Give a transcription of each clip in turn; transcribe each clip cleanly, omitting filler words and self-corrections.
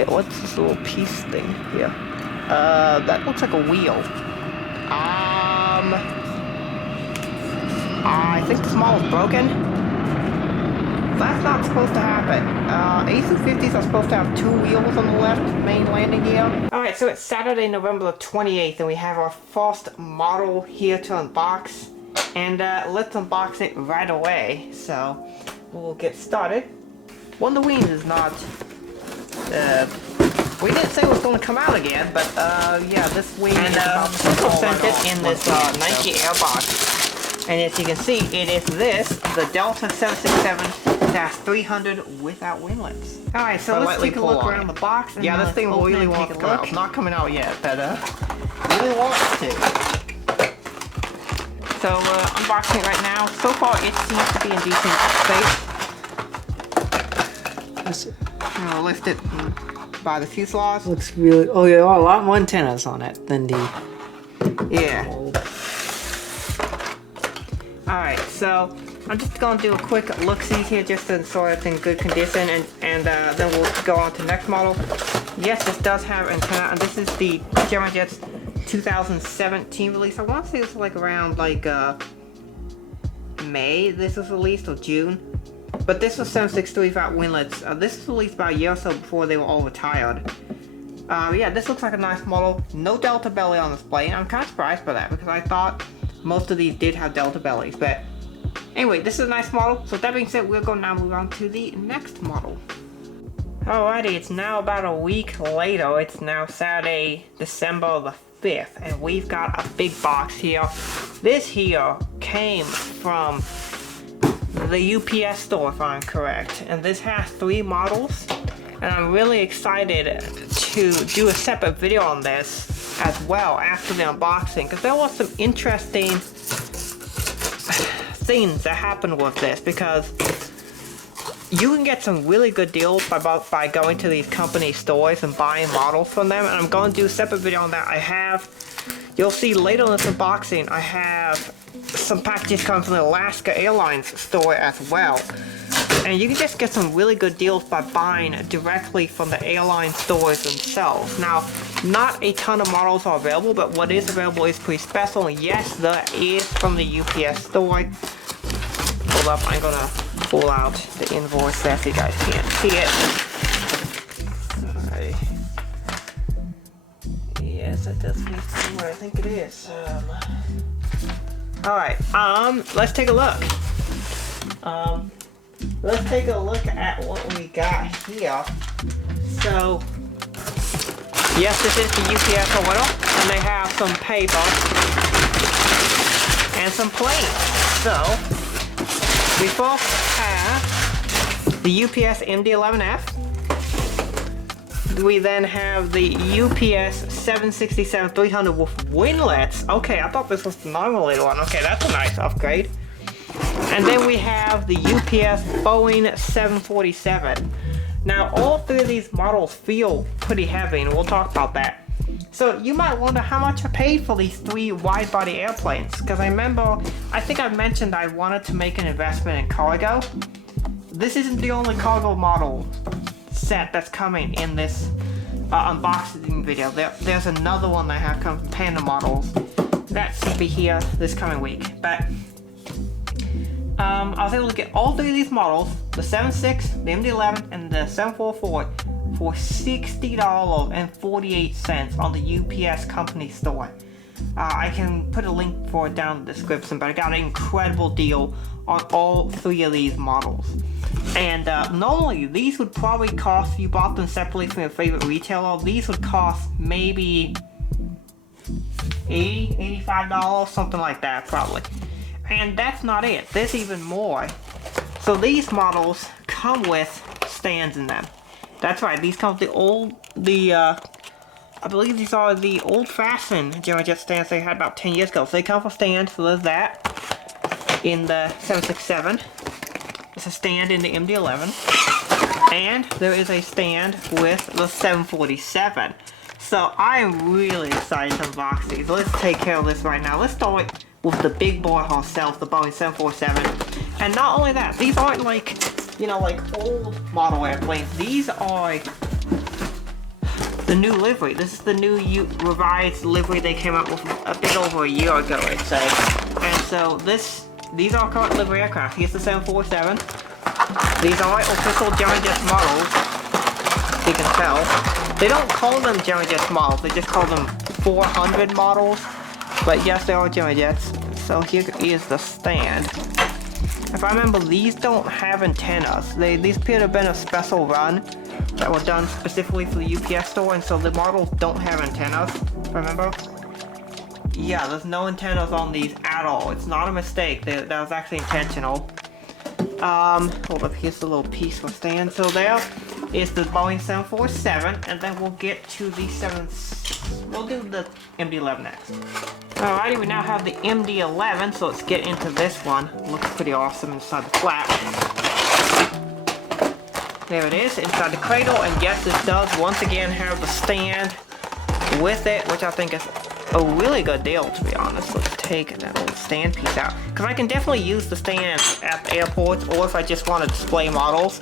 Wait, what's this little piece thing here? That looks like a wheel. I think this model's broken. That's not supposed to happen. A350s are supposed to have two wheels on the left main landing gear. Alright, so it's Saturday, November the 28th, and we have our first model here to unbox. And let's unbox it right away. So, we'll get started. Wonder Wings is not... we didn't say it was going to come out again, but yeah, this wing is about to sent it in this Nike Air box. And as you can see, it is this, the Delta 767-300 without winglets. Alright, so let's take a look around the box. And, yeah, this thing really wants to come out. It's not coming out yet, but really wants to. So, unboxing it right now. So far, it seems to be in decent shape. I'm gonna lift it by the fuselage. Looks really... Oh yeah, a lot more antennas on it than the... Yeah. Alright, so I'm just going to do a quick look-see here just to ensure it's in good condition, and then we'll go on to the next model. Yes, this does have antenna, and this is the Gemini Jets 2017 release. I want to say it's like around like May this was released, or June. But this was 763 without winglets. This was released about a year or so before they were all retired. Yeah, this looks like a nice model. No Delta belly on display, and I'm kind of surprised by that because I thought most of these did have Delta bellies. But anyway, this is a nice model. So with that being said, we're going to now move on to the next model. Alrighty, it's now about a week later. It's now Saturday, December the 5th, and we've got a big box here. This here came from the UPS store, if I'm correct, and this has 3 models, and I'm really excited to do a separate video on this as well after the unboxing, because there was some interesting things that happened with this, because you can get some really good deals by going to these company stores and buying models from them, and I'm going to do a separate video on that. You'll see later in this unboxing, I have some packages coming from the Alaska Airlines store as well. And you can just get some really good deals by buying directly from the airline stores themselves. Now, not a ton of models are available, but what is available is pretty special. And yes, that is from the UPS store. Hold up, I'm gonna pull out the invoice there so you guys can't see it. Alright. Yes, that does me somewhere. I think it is. Alright, let's take a look. Let's take a look at what we got here. So, yes, this is the UPS order, and they have some paper and some planes. So, we first have the UPS MD-11F. We then have the UPS 767-300 with winglets. Okay, I thought this was the normal little one. Okay, that's a nice upgrade. And then we have the UPS Boeing 747. Now, all 3 of these models feel pretty heavy, and we'll talk about that. So you might wonder how much I paid for these 3 wide-body airplanes, because I think I mentioned I wanted to make an investment in cargo. This isn't the only cargo model set that's coming in this unboxing video. There's another one that I have come from Panda Models that should be here this coming week. But I was able to get all 3 of these models, the 76, the MD-11, and the 744, for $60.48 on the UPS company store. I can put a link for it down in the description, but I got an incredible deal on all 3 of these models. And normally these would probably cost, if you bought them separately from your favorite retailer, these would cost maybe $80, $85, something like that probably. And that's not it, there's even more. So these models come with stands in them. That's right, these come with I believe these are the old-fashioned Gemini Jet stands they had about 10 years ago. So they come with stands, so there's that in the 767. There's a stand in the MD-11. And there is a stand with the 747. So I am really excited to unbox these. Let's take care of this right now. Let's start with the big boy herself, the Boeing 747. And not only that, these aren't like, you know, like old model airplanes. These are the new livery. This is the new revised livery they came out with a bit over a year ago, I'd say. And so these are current livery aircraft. Here's the 747. These are official Gemini Jets models, as you can tell. They don't call them Gemini Jets models, they just call them 400 models. But yes, they are Gemini Jets. So here is the stand. If I remember, these don't have antennas. These appear to have been a special run that were done specifically for the UPS store, and so the models don't have antennas, if I remember. Yeah, there's no antennas on these at all. It's not a mistake. That was actually intentional. Hold up, here's the little piece for stand. So there is the Boeing 747, and then we'll get to the we'll do the MD-11 next. Alrighty, we now have the MD-11, so let's get into this one. Looks pretty awesome inside the flap. There it is, inside the cradle, and yes, this does once again have the stand with it, which I think is a really good deal, to be honest. Let's take that little stand piece out, because I can definitely use the stand at the airports, or if I just want to display models.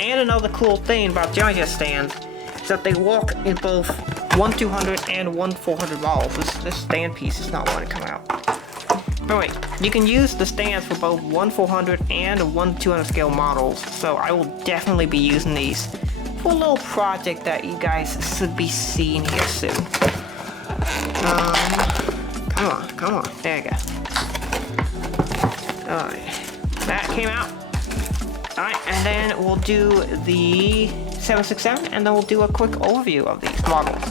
And another cool thing about Gemini Jet stands is that they work in both 1-200 and 1-400 models. This stand piece is not want to come out. But wait, you can use the stands for both 1-400 and 1-200 scale models, so I will definitely be using these for a little project that you guys should be seeing here soon. Come on, there you go. Alright, that came out. Alright, and then we'll do the 767, and then we'll do a quick overview of these models.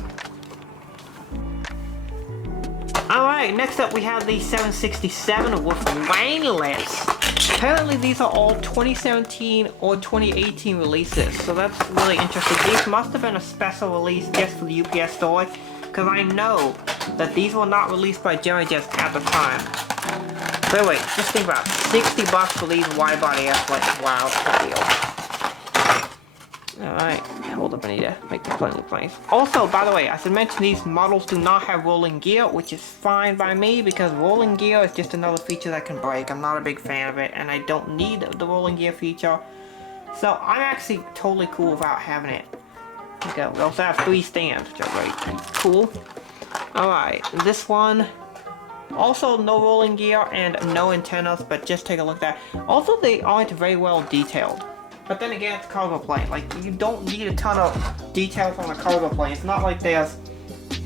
Alright, next up we have the 767 with winglets. Apparently these are all 2017 or 2018 releases, so that's really interesting. These must have been a special release just for the UPS store, because I know that these were not released by Gemini Jets at the time. So wait, just think about it. $60 for these wide-body airplanes. Wow, good deal. Alright, hold up, I need to make the plane look nice. Also, by the way, I should mention these models do not have rolling gear, which is fine by me, because rolling gear is just another feature that can break. I'm not a big fan of it, and I don't need the rolling gear feature. So I'm actually totally cool without having it. There we go. We also have 3 stands, which are very cool. Alright, this one, also no rolling gear and no antennas, but just take a look at that. Also, they aren't very well detailed. But then again, it's a cargo plane. Like, you don't need a ton of details on a cargo plane. It's not like there's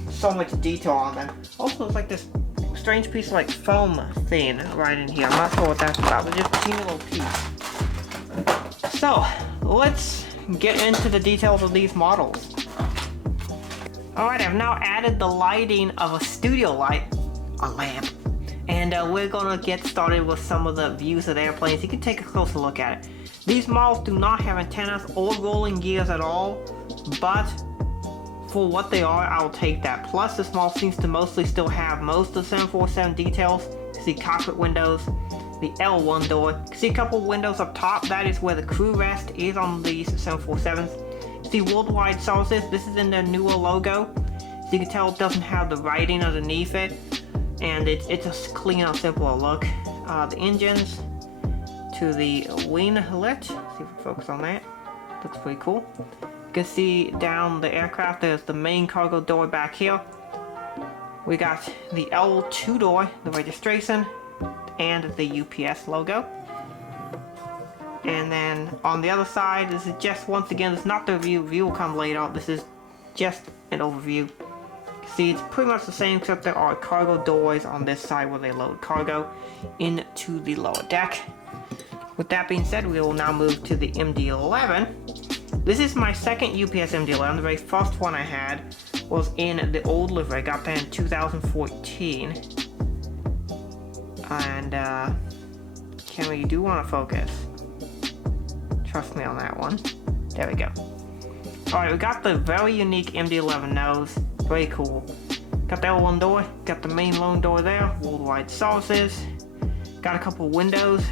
so much detail on them. Also, it's like this strange piece of like foam thing right in here. I'm not sure what that's about, but just a teeny little piece. So, let's get into the details of these models. Alright, I've now added the lighting of a studio light, a lamp. And we're gonna get started with some of the views of the airplanes. You can take a closer look at it. These models do not have antennas or rolling gears at all, but for what they are, I'll take that. Plus, this model seems to mostly still have most of the 747 details. See cockpit windows, the L1 door. See a couple windows up top. That is where the crew rest is on these 747s. See worldwide sources. This is in their newer logo. So you can tell it doesn't have the writing underneath it, and it's a cleaner, simpler look. The engines to the winglet. See if we can focus on that. Looks pretty cool. You can see down the aircraft, there's the main cargo door back here. We got the L2 door, the registration, and the UPS logo. And then on the other side, this is just, once again, it's not the review. Review will come later. This is just an overview. See, it's pretty much the same, except there are cargo doors on this side where they load cargo into the lower deck. With that being said, we will now move to the MD-11. This is my second UPS MD-11. The very first one I had was in the old livery. I got that in 2014. And, Camera, you do want to focus. Trust me on that one. There we go. Alright, we got the very unique MD-11 nose. Very cool. Got the L1 door. Got the main loan door there. Worldwide sources. Got a couple windows.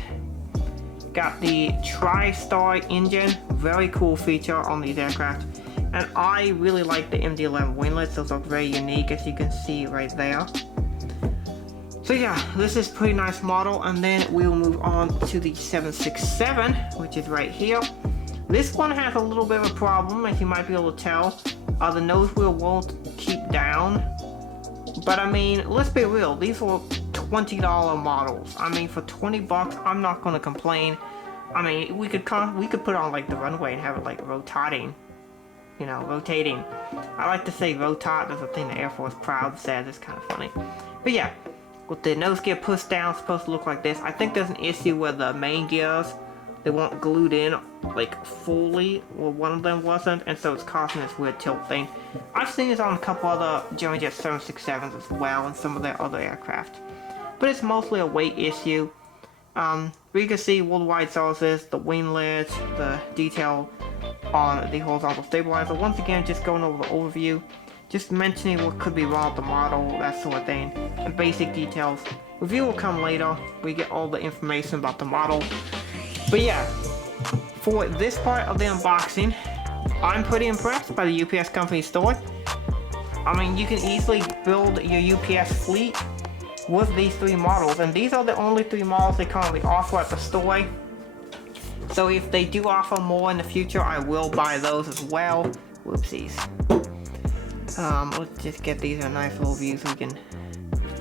Got the Tri-Star engine. Very cool feature on these aircraft. And I really like the MD-11 winglets. Those are very unique, as you can see right there. So yeah, this is a pretty nice model. And then we will move on to the 767, which is right here. This one has a little bit of a problem, as you might be able to tell. The nose wheel won't keep down. But I mean, let's be real, these were $20 models. I mean, for 20 bucks, I'm not gonna complain. I mean, we could put on like the runway and have it like rotating. You know, rotating. I like to say rotate, that's a thing the Air Force Proud says, it's kind of funny. But yeah, with the nose gear pushed down, it's supposed to look like this. I think there's an issue where the main gears, they weren't glued in like fully, or one of them wasn't, and so it's causing this weird tilt thing. I've seen this on a couple other Gemini Jets 767s as well, and some of their other aircraft. But it's mostly a weight issue. We can see worldwide sources, the winglet, the detail on the horizontal stabilizer. Once again, just going over the overview, just mentioning what could be wrong with the model, that sort of thing, and basic details. Review will come later. We get all the information about the model. But yeah, for this part of the unboxing, I'm pretty impressed by the UPS company store. I mean, you can easily build your UPS fleet with these 3 models, and these are the only 3 models they currently offer at the store. So if they do offer more in the future, I will buy those as well. Whoopsies. Let's just get these in a nice little view so we can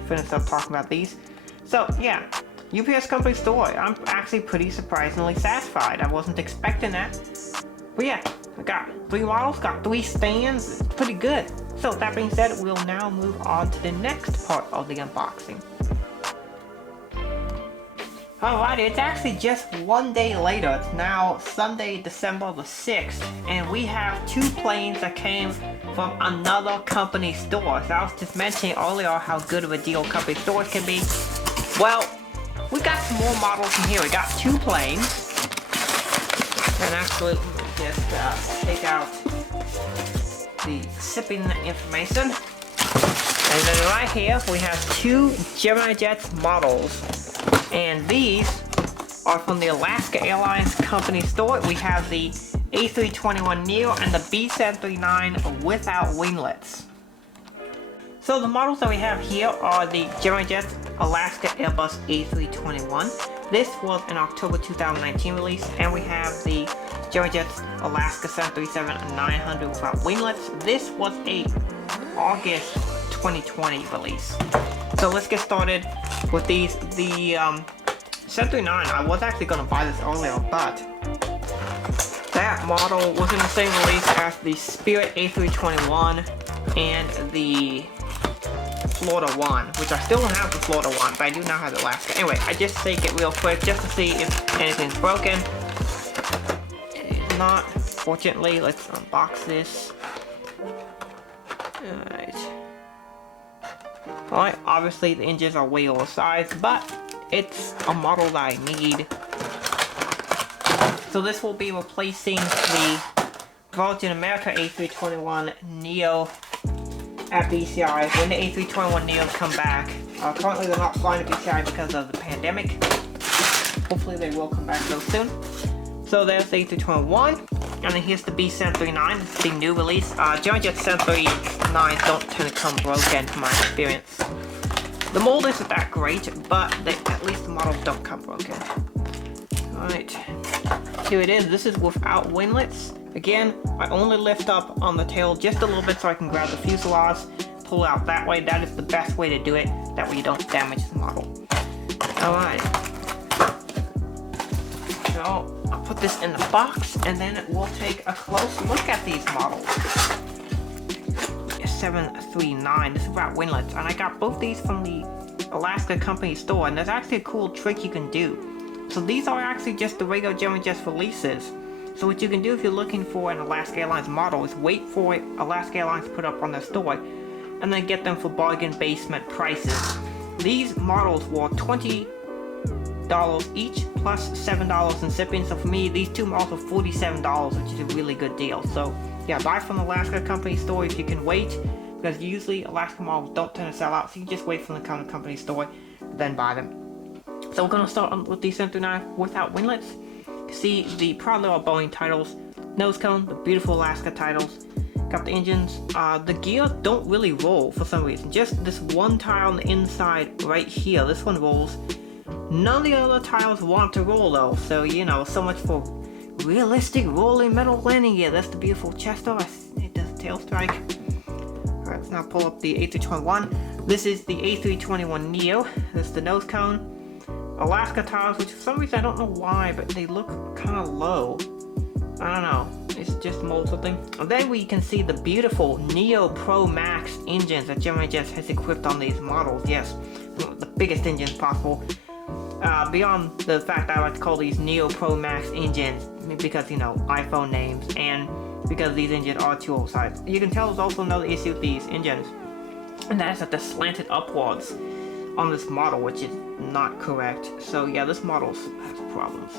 finish up talking about these. So yeah, UPS company store. I'm actually pretty surprisingly satisfied. I wasn't expecting that. But yeah, I got 3 models, got 3 stands. It's pretty good. So that being said, we'll now move on to the next part of the unboxing. Alright, it's actually just one day later. It's now Sunday, December the 6th, and we have 2 planes that came from another company store. So I was just mentioning earlier how good of a deal company stores can be. Well, we got some more models in here. We got 2 planes. And actually, let me just take out the shipping information. And then right here, we have 2 Gemini Jets models. And these are from the Alaska Airlines company store. We have the A321neo and the B739 without winglets. So the models that we have here are the Gemini Jets Alaska Airbus A321. This was an October 2019 release, and we have the Gemini Jets Alaska 737-900 without winglets. This was a August 2020 release. So let's get started with these. The 739, I was actually going to buy this earlier, but that model was in the same release as the Spirit A321 and the Florida one, which I still don't have the Florida one, but I do now have the Alaska. Anyway, I just take it real quick just to see if anything's broken. It is not, fortunately. Let's unbox this. Alright, obviously the engines are way oversized, but it's a model that I need. So this will be replacing the Virgin America A321neo at BCI when the A321neos come back. Currently they're not flying at BCI because of the pandemic. Hopefully they will come back real soon. So there's the A321. And then here's the B739, it's the new release. Gemini Jets 739s don't tend to come broken from my experience. The mold isn't that great, but at least the models don't come broken. Alright, here it is. This is without winglets. Again, I only lift up on the tail just a little bit so I can grab the fuselage, pull out that way. That is the best way to do it. That way you don't damage the model. Alright. So, I'll put this in the box, and then we'll take a close look at these models. 739, this is without winglets, and I got both these from the Alaska company store, and there's actually a cool trick you can do. So these are actually just the regular Gemini Jets releases. So what you can do if you're looking for an Alaska Airlines model is wait for Alaska Airlines to put up on their store, and then get them for bargain basement prices. These models were $20 each plus $7 in shipping. So for me, these 2 models are $47, which is a really good deal. So yeah, buy from the Alaska company store if you can wait, because usually Alaska models don't tend to sell out, so you just wait from the company store, then buy them. So we're going to start with the 739 without winglets. See the proud little Boeing titles, nose cone, the beautiful Alaska titles. Got the engines. The gears don't really roll for some reason. Just this one tile on the inside right here. This one rolls. None of the other tiles want to roll though, so you know, so much for realistic rolling metal landing gear. That's the beautiful Chester. It does tail strike. Alright, let's now pull up the A321. This is the A321 Neo. This is the nose cone. Alaska tires, which for some reason I don't know why, but they look kind of low. I don't know. It's just mold something. And then we can see the beautiful Neo Pro Max engines that Gemini Jets has equipped on these models. Yes, the biggest engines possible. Beyond the fact I like to call these Neo Pro Max engines because, you know, iPhone names and because these engines are 2 sides. You can tell there's also another issue with these engines, and that's that they're slanted upwards on this model, which is not correct. So yeah, this model has problems.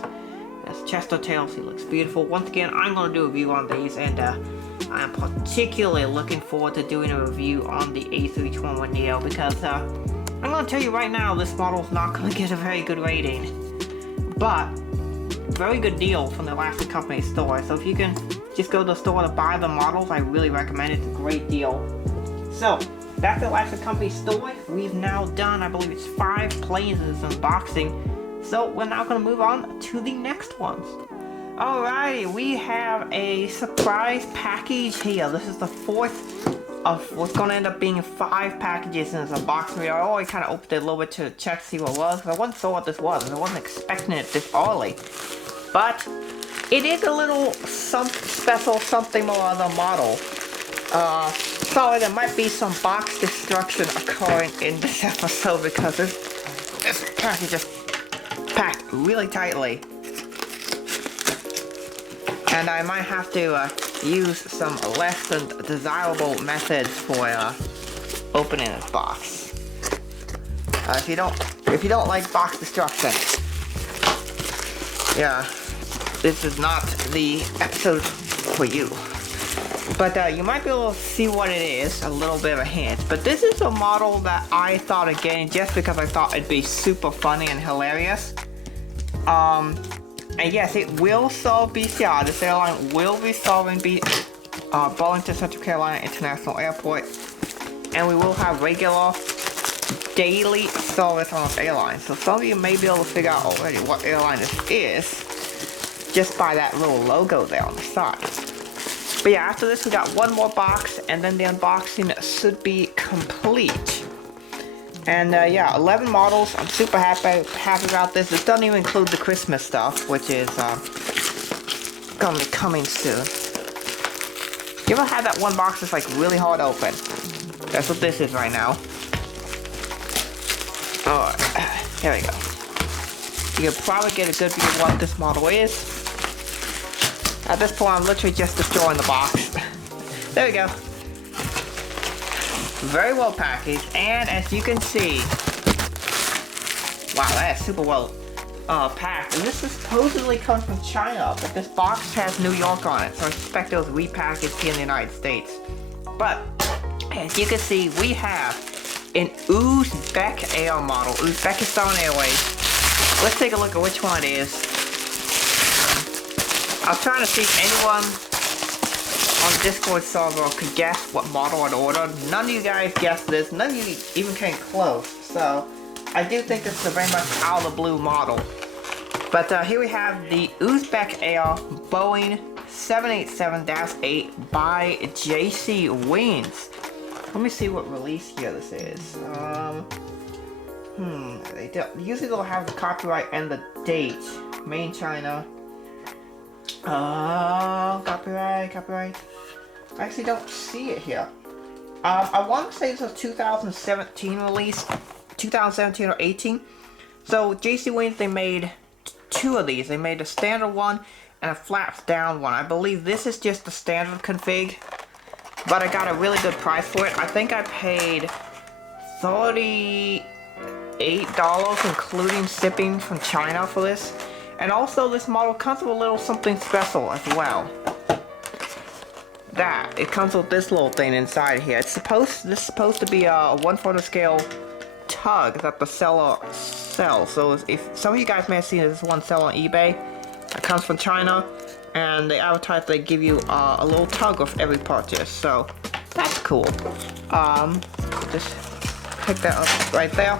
That's Chester tails. He looks beautiful. Once again, I'm going to do a review on these, and I'm particularly looking forward to doing a review on the A321 Neo because I'm going to tell you right now, this model is not going to get a very good rating, but very good deal from the Alaska Company store. So if you can just go to the store to buy the models, I really recommend it. It's a great deal. So that's the Alaska Company store. We've now done, I believe it's 5 planes in this unboxing. So we're now going to move on to the next ones. Alrighty, we have a surprise package here. This is the 4th of what's going to end up being 5 packages in this unboxing. I already kind of opened it a little bit to check to see what it was, because I wasn't sure what this was, and I wasn't expecting it this early. But it is a little special something or other model. Sorry, there might be some box destruction occurring in this episode because this package is packed really tightly. And I might have to use some less than desirable methods for opening this box. If you don't like box destruction, yeah, this is not the episode for you. But you might be able to see what it is, a little bit of a hint. But this is a model that I thought of getting just because I thought it'd be super funny and hilarious. And yes, it will serve BCR. This airline will be serving Burlington, Central Carolina International Airport. And we will have regular daily service on this airline. So some of you may be able to figure out already what airline this is just by that little logo there on the side. But yeah, after this we got one more box, and then the unboxing should be complete. And yeah, 11 models. I'm super happy about this. This doesn't even include the Christmas stuff, which is gonna be coming soon. You ever had that one box that's like really hard to open? That's what this is right now. Alright, here we go. You can probably get a good view of what this model is. At this point, I'm literally just destroying the box. There we go. Very well packaged, and as you can see, wow, that's super well packed. And this supposedly comes from China, but this box has New York on it, so I suspect it was repackaged here in the United States. But as you can see, we have an Uzbek Air model, Uzbekistan Airways. Let's take a look at which one it is. I was trying to see if anyone on the Discord server could guess what model I'd ordered. None of you guys guessed this. None of you even came close. So I do think this is a very much out of the blue model. But here we have the Uzbek Air Boeing 787-8 by JC Wings. Let me see what release year this is. Usually they'll have the copyright and the date. Made in China. Copyright. I actually don't see it here. I want to say this was 2017 release, 2017 or 18. So JC Wings, they made 2 of these. They made a standard one and a flaps down one. I believe this is just the standard config, but I got a really good price for it. I think I paid $38 including shipping from China for this. And also this model comes with a little something special as well. It comes with this little thing inside here. This is supposed to be a 1/4 scale tug that the seller sells. So if some of you guys may have seen this one sell on eBay, it comes from China, and they advertise they give you a little tug with every purchase. So that's cool. Just pick that up right there.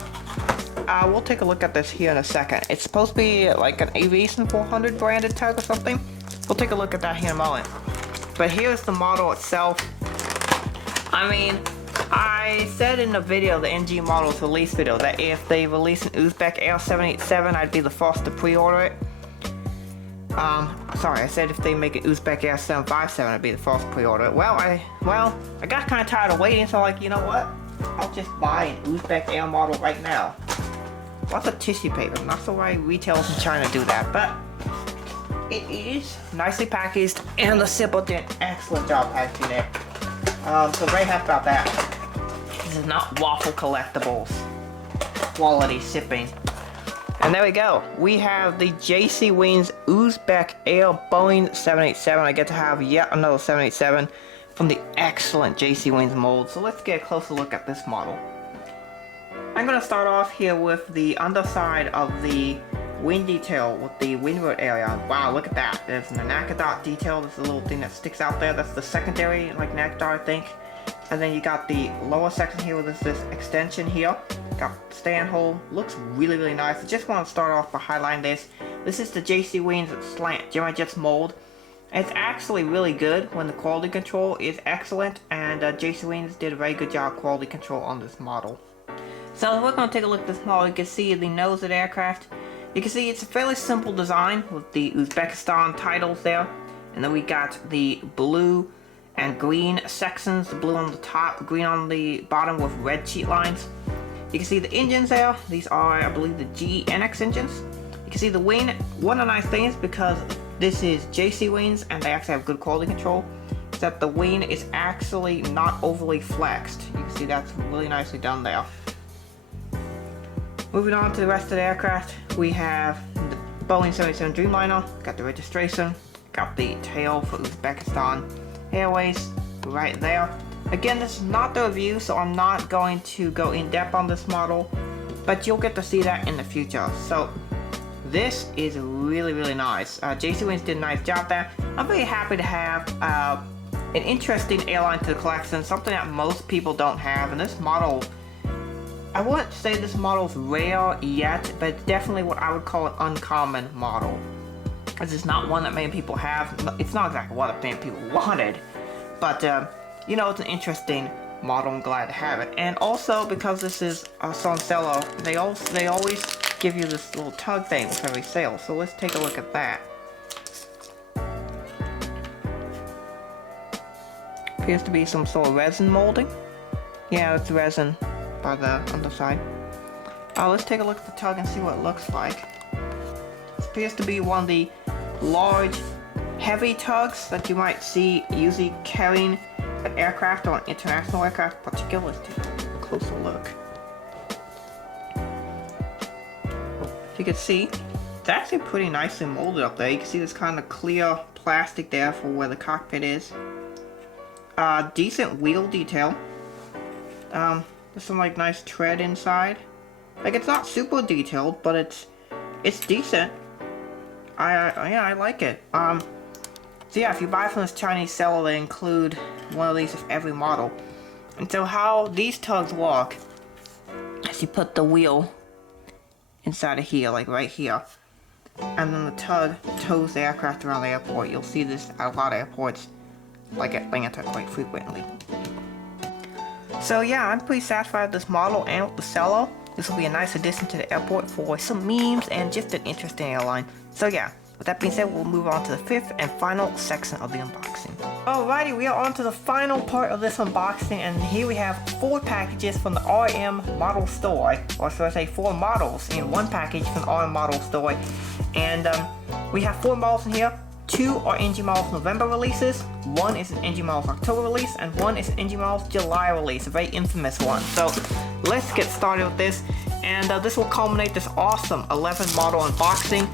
We'll take a look at this here in a second. It's supposed to be like an Aviation 400 branded tug or something. We'll take a look at that here in a moment. But here's the model itself. I mean, I said in the video, the NG models release video, that if they release an Uzbek AR787, I'd be the first to pre-order it. Sorry, I said if they make an Uzbek AR757, I'd be the first to pre-order it. Well, I got kind of tired of waiting, so like, you know what? I'll just buy an Uzbek AR model right now. Lots of tissue paper. Not so why retailers in China do that, but it is nicely packaged, and the shipper did an excellent job packaging it. So very happy about that. This is not waffle collectibles. Quality shipping. And there we go. We have the JC Wings Uzbek Air Boeing 787. I get to have yet another 787 from the excellent JC Wings mold. So let's get a closer look at this model. I'm going to start off here with the underside of the wing detail with the windward area. Wow, look at that. There's the NACA dot detail. There's a little thing that sticks out there. That's the secondary, like NACA dot, I think. And then you got the lower section here with this extension here. Got stand hole. Looks really, really nice. I just want to start off by highlighting this. This is the JC Wings slant Gemini Jets mold. It's actually really good when the quality control is excellent, and JC Wings did a very good job quality control on this model. So we're going to take a look at this model. You can see the nose of the aircraft. You can see it's a fairly simple design with the Uzbekistan titles there. And then we got the blue and green sections, the blue on the top, green on the bottom with red cheat lines. You can see the engines there. These are, I believe, the GNX engines. You can see the wing. One of the nice things, because this is JC Wings and they actually have good quality control, is that the wing is actually not overly flexed. You can see that's really nicely done there. Moving on to the rest of the aircraft, we have the Boeing 787 Dreamliner, got the registration, got the tail for Uzbekistan Airways right there. Again, this is not the review, so I'm not going to go in depth on this model, but you'll get to see that in the future. So this is really, really nice. JC Wings did a nice job there. I'm very happy to have an interesting airline to the collection, something that most people don't have, and this model, I wouldn't say this model is rare yet, but it's definitely what I would call an uncommon model. This is not one that many people have. It's not exactly what many people wanted, but you know, it's an interesting model. I'm glad to have it. And also, because this is a Soncello, they always give you this little tug thing with every sale. So let's take a look at that. Appears to be some sort of resin molding. Yeah, it's resin by the underside. Let's take a look at the tug and see what it looks like. It appears to be one of the large, heavy tugs that you might see usually carrying an aircraft or an international aircraft in particular. Let's take a closer look. If you can see, it's actually pretty nicely molded up there. You can see this kind of clear plastic there for where the cockpit is. Decent wheel detail. There's some like nice tread inside. Like, it's not super detailed, but it's decent. I like it. So yeah, if you buy from this Chinese seller, they include one of these with every model. And so how these tugs work is you put the wheel inside of here, like right here, and then the tug tows the aircraft around the airport. You'll see this at a lot of airports, like at Atlanta, quite frequently. So yeah, I'm pretty satisfied with this model and with the seller. This will be a nice addition to the airport for some memes and just an interesting airline. So yeah, with that being said, we'll move on to the fifth and final section of the unboxing. Alrighty, we are on to the final part of this unboxing, and here we have 4 packages from the RM model store, or should I say 4 models in one package from the RM model store. And we have 4 models in here. 2 are NG Models November releases, 1 is an NG Models October release, and 1 is an NG Models July release, a very infamous one. So let's get started with this, and this will culminate this awesome 11 model unboxing.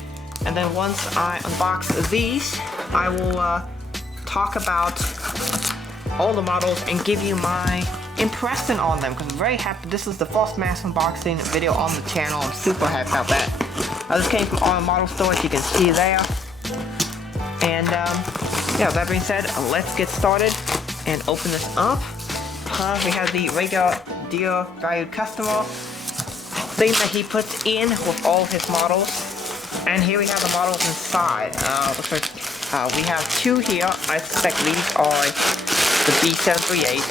And then once I unbox these, I will talk about all the models and give you my impression on them, because I'm very happy. This is the first mass unboxing video on the channel. I'm super happy about that. This came from RM Model Store, as you can see there. And yeah, that being said, let's get started and open this up. We have the regular dear valued customer thing that he puts in with all of his models. And here we have the models inside. Looks like We have two here. I suspect these are the B738s.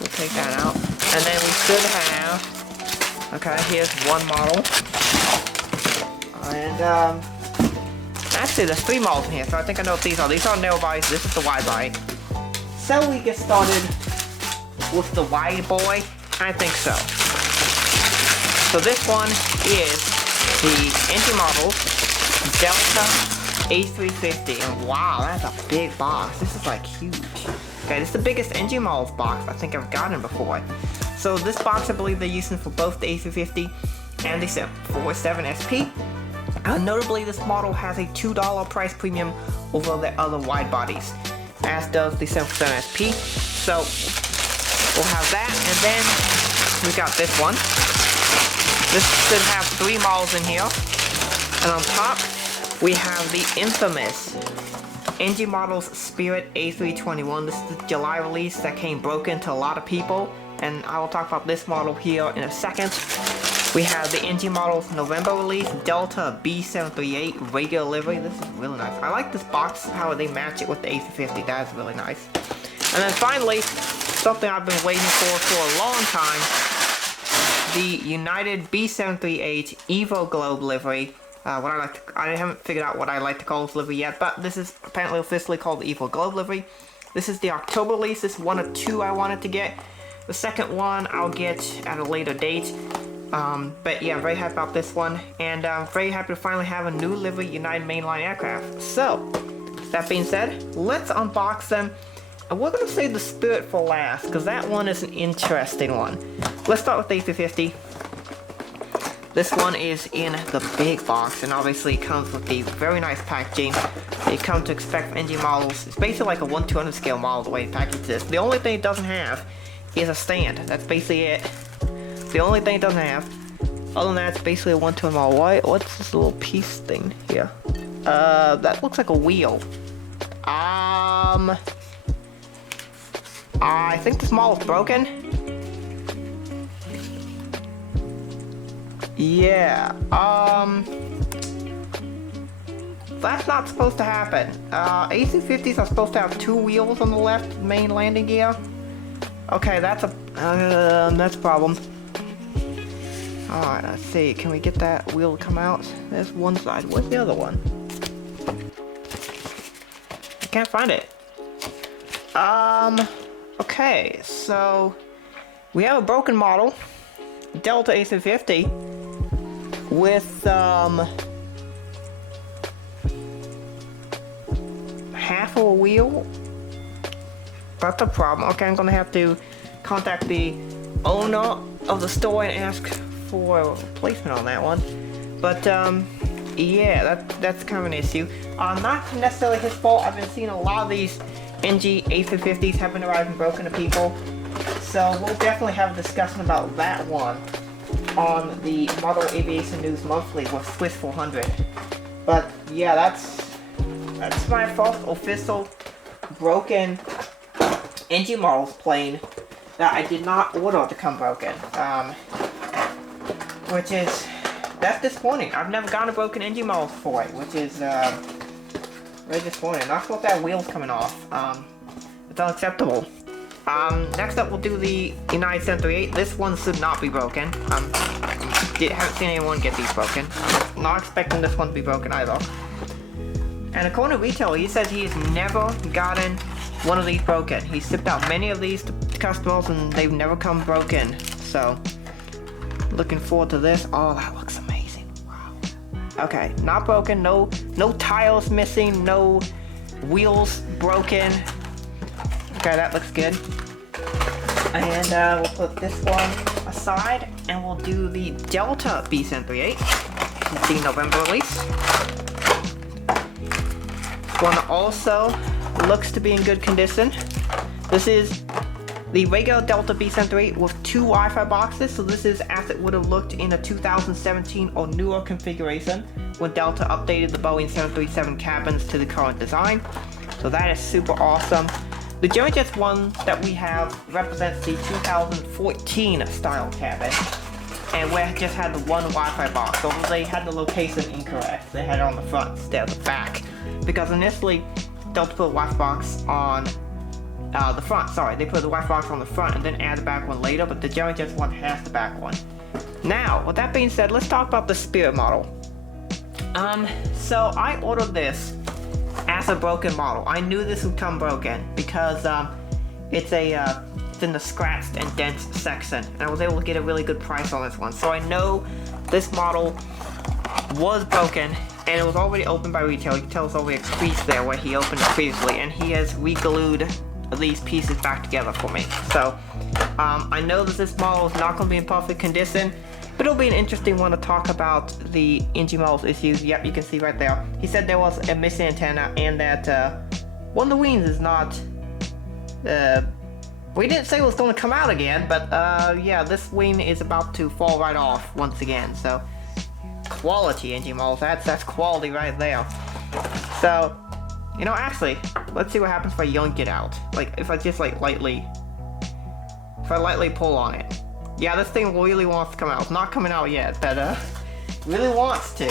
We'll take that out. And then we should have, okay, here's one model. And actually there's three models in here, so I think I know what these are. These are narrow bodies, this is the wide body. So we get started with the wide boy? I think so. So this one is the NG Models Delta A350, and wow, that's a big box. This is like huge. Okay, this is the biggest NG Models box I think I've gotten before. So this box, I believe they're using for both the A350 and the 747 SP. Notably, this model has a $2 price premium over the other wide bodies, as does the 747 SP. So we'll have that, and then we got this one. This should have three models in here, and on top we have the infamous NG Models Spirit A321. This is the July release that came broken to a lot of people, and I will talk about this model here in a second. We have the NG Models November release, Delta B738 regular livery. This is really nice. I like this box, how they match it with the A350. That is really nice. And then finally, something I've been waiting for a long time, the United B738 Evo Globe livery. I haven't figured out what I like to call this livery yet, but this is apparently officially called the Evo Globe livery. This is the October release. This is one of two I wanted to get. The second one I'll get at a later date. But yeah, I'm very happy about this one, and I'm very happy to finally have a new livery United mainline aircraft. So, that being said, let's unbox them. And we're going to save the Spirit for last, because that one is an interesting one. Let's start with the A350. This one is in the big box, and obviously it comes with the very nice packaging. You come to expect from NG Models. It's basically like a 1/200 scale model the way it packages this. The only thing it doesn't have is a stand. That's basically it. The only thing it doesn't have. Other than that, it's basically a 1/200 model. What's this little piece thing here? That looks like a wheel. I think this model's broken. Yeah, that's not supposed to happen. AC-50s are supposed to have two wheels on the left main landing gear. Okay, that's a problem. Alright, let's see. Can we get that wheel to come out? There's one side. Where's the other one? I can't find it. Okay, so we have a broken model, Delta A350, with half of a wheel. That's a problem. Okay, I'm gonna have to contact the owner of the store and ask for a replacement on that one. But yeah, that's kind of an issue. Not necessarily his fault. I've been seeing a lot of these NG A350s have been arriving broken to people, so we'll definitely have a discussion about that one on the Model Aviation News Monthly with Swiss 400. But yeah, that's my first official broken NG Models plane that I did not order to come broken, that's disappointing. I've never gotten a broken NG Models for it, which is very disappointing. Not what that wheel's coming off. It's unacceptable. Next up we'll do the United 738. This one should not be broken. Haven't seen anyone get these broken. I'm not expecting this one to be broken either. And according to retailer, he says he has never gotten one of these broken. He's shipped out many of these to customers and they've never come broken. So, looking forward to this. Oh, that looks amazing. Wow. Okay, not broken. No tiles missing. No wheels broken. Okay, that looks good. And we'll put this one aside and we'll do the Delta B738, the November release. This one also looks to be in good condition. This is the regular Delta B738 with two Wi-Fi boxes, so this is as it would have looked in a 2017 or newer configuration when Delta updated the Boeing 737 cabins to the current design. So that is super awesome. The Gemini Jets one that we have represents the 2014 style cabin, and we just had the one Wi-Fi box, so they had the location incorrect. They had it on the front instead of the back. because initially Delta put a Wi-Fi box on the front. Sorry, they put the Wi-Fi box on the front and then add the back one later, but the Gemini Jets one has the back one. Now, with that being said, let's talk about the Spirit model. So I ordered this as a broken model. I knew this would come broken because it's in the scratched and dents section, and I was able to get a really good price on this one. So I know this model was broken, and it was already opened by retail. You can tell it's already a crease there where he opened it previously, and he has re-glued these pieces back together for me. So I know that this model is not going to be in perfect condition, but it'll be an interesting one to talk about the NG model's issues. Yep, you can see right there. He said there was a missing antenna, and that one of the wings is not... we didn't say it was going to come out again, but yeah, this wing is about to fall right off once again. So quality NG models, that's quality right there. So, you know, actually, let's see what happens if I yank it out. Like, if I just lightly pull on it. Yeah, this thing really wants to come out. It's not coming out yet, but really wants to.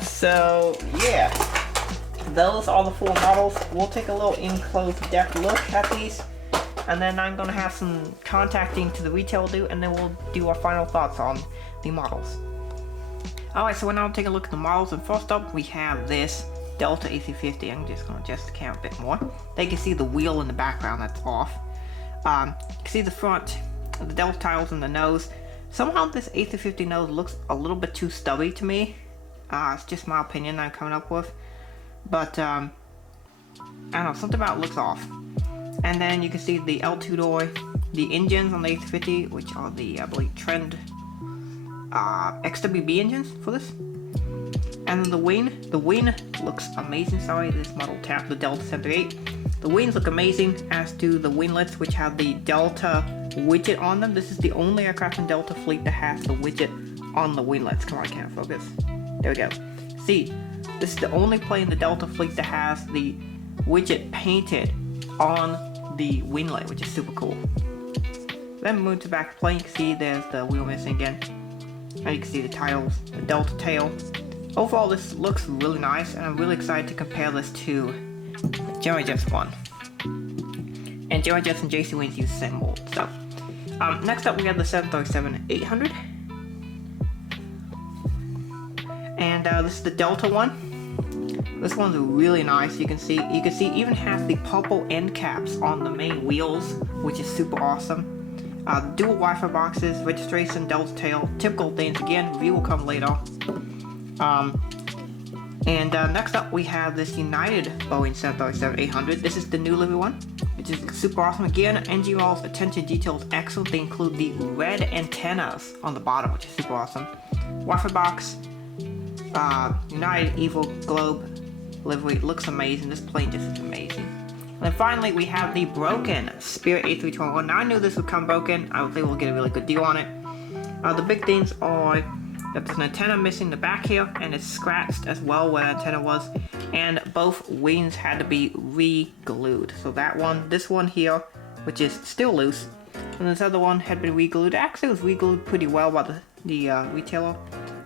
So yeah, those are the 4 models. We'll take a little in-close depth look at these, and then I'm gonna have some contacting to the retail do, and then we'll do our final thoughts on the models. Alright, so we're now taking a look at the models, and first up we have this Delta AC50. I'm just gonna adjust the camera a bit more. There you can see the wheel in the background that's off. You can see the front, the Delta tiles and the nose. Somehow this AC50 nose looks a little bit too stubby to me. It's just my opinion I'm coming up with. But I don't know, something about it looks off. And then you can see the L2 door, the engines on the AC50, which are the, I believe, Trend XWB engines for this. And then the wing looks amazing. Sorry, this model tapped the Delta 78. The wings look amazing, as do the winglets, which have the Delta widget on them. This is the only aircraft in Delta fleet that has the widget on the winglets. Come on, I can't focus. There we go. See, this is the only plane in the Delta fleet that has the widget painted on the winglet, which is super cool. Then move to back plane. You can see there's the wheel missing again. And you can see the tiles, the Delta tail. Overall, this looks really nice, and I'm really excited to compare this to Gemini Jets one. And Gemini Jets and JC Wings use the same mold. So, next up we have the 737-800. And this is the Delta one. This one's really nice. You can see even has the purple end caps on the main wheels, which is super awesome. Dual Wi-Fi boxes, registration, Delta tail, typical things. Again, review will come later. Next up we have this United Boeing 737-800. This is the new livery one, which is super awesome. Again, NG models, attention detail is excellent. They include the red antennas on the bottom, which is super awesome. Wi-Fi box, United Evo Globe livery, looks amazing. This plane just is amazing. And then finally we have the broken Spirit A321. Now I knew this would come broken. I was able to get a really good deal on it. The big things are that there's an antenna missing the back here, and it's scratched as well where the antenna was, and both wings had to be re-glued. So that one, this one here, which is still loose, and this other one had been re-glued. Actually, it was re-glued pretty well by the retailer,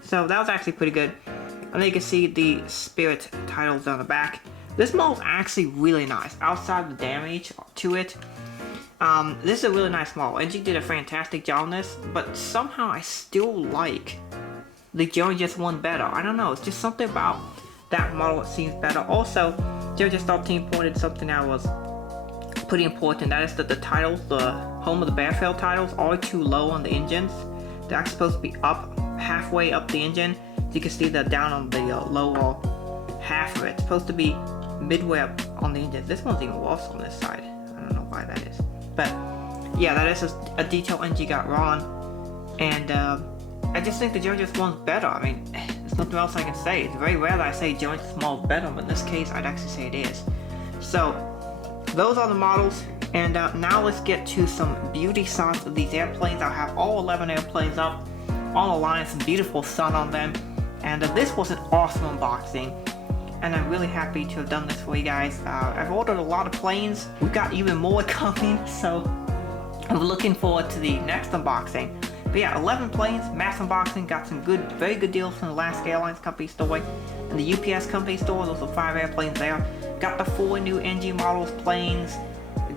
so that was actually pretty good. And then you can see the Spirit titles on the back. This model is actually really nice. Outside the damage to it, this is a really nice model. NG did a fantastic job on this, but somehow I still like the Gemini Jets one better. I don't know, it's just something about that model that seems better. Also, Gemini Jets team pointed something that was pretty important. That is that the titles, the home of the Barefield titles, are too low on the engines. They're actually supposed to be up, halfway up the engine. So you can see that down on the lower half of it. It's supposed to be midway up on the engine. This one's even worse on this side. I don't know why that is. But yeah, that is a detail NG got wrong. And I just think the Gemini Jets one's better. I mean, there's nothing else I can say. It's very rare that I say Gemini Jets model's better, but in this case, I'd actually say it is. So, those are the models. And now let's get to some beauty shots of these airplanes. I'll have all 11 airplanes up on the line, some beautiful sun on them. And this was an awesome unboxing. And I'm really happy to have done this for you guys. I've ordered a lot of planes. We've got even more coming, so I'm looking forward to the next unboxing. But yeah, 11 planes, mass unboxing, got some very good deals from the last Airlines company store. And the UPS company store, those are 5 airplanes there. Got the 4 new NG models planes.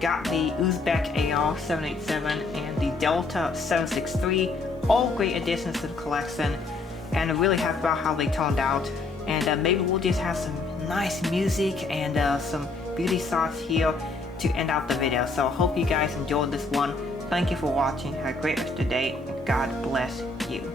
Got the Uzbek AR787 and the Delta 763. All great additions to the collection. And I'm really happy about how they turned out. And maybe we'll just have some nice music and some beauty shots here to end out the video. So I hope you guys enjoyed this one. Thank you for watching. Have a great rest of the day. And God bless you.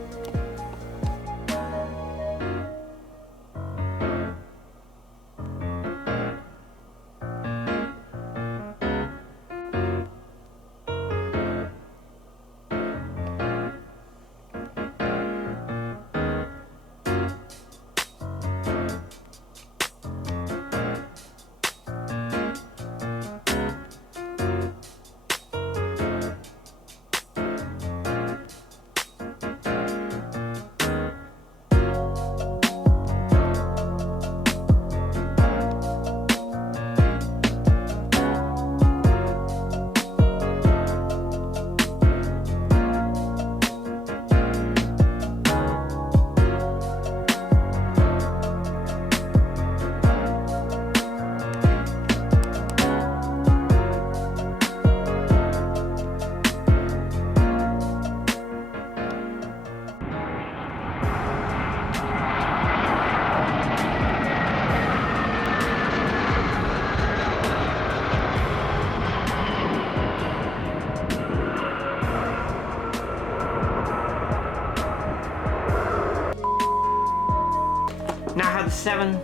Now I have the 7.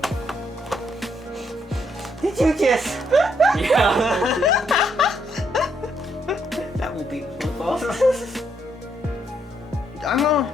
Did you just? Yeah. That will be the boss. I'm gonna.